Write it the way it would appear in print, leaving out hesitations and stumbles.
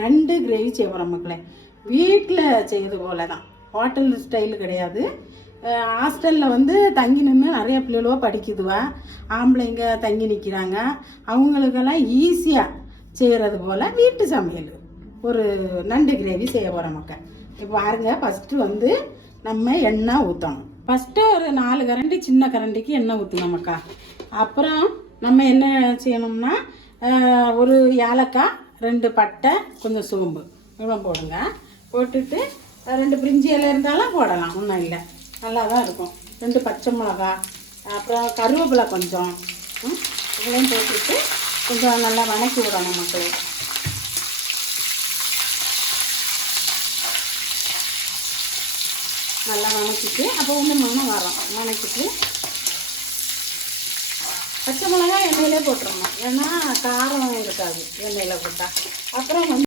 நண்டு கிரேவி செய்ய போகிறோம் மக்களே. வீட்டில் செய்வது போல தான், ஹோட்டல் ஸ்டைலு கிடையாது. ஹாஸ்டலில் வந்து தங்கி நின்று நிறைய பிள்ளைகளோ படிக்குதுவா, ஆம்பளைங்க தங்கி நிற்கிறாங்க. அவங்களுக்கெல்லாம் ஈஸியாக செய்கிறது போல் வீட்டு சமையல் ஒரு நண்டு கிரேவி செய்ய போகிறோம் மக்கள். இப்போ பாருங்க, ஃபஸ்ட்டு வந்து நம்ம எண்ணெய் ஊற்றணும். ஃபஸ்ட்டு ஒரு 4 கரண்டி சின்ன கரண்டிக்கு எண்ணெய் ஊற்றணும் மக்கா. அப்புறம் நம்ம என்ன செய்யணும்னா, ஒரு ஏலக்காய், 2 பட்டை, கொஞ்சம் சோம்பு இவ்வளோ போடுங்க. போட்டுட்டு 2 பிரிஞ்சி இலை இருந்தாலும் போடலாம், ஒன்றும் இல்லை, நல்லா தான் இருக்கும். 2 பச்சை மிளகா, அப்புறம் கருவேப்பிலை கொஞ்சம், இதெல்லாம் போட்டுட்டு கொஞ்சம் நல்லா வணக்கி விடணும் மக்களே. நல்லா வணக்கிட்டு அப்போ வந்து மணம் வரும். வணக்கிட்டு பச்சை மிளகா எண்ணெயிலே போட்டுடணும், ஏன்னா காரம் இருக்காது எண்ணெயில் போட்டால். அப்புறம் வந்து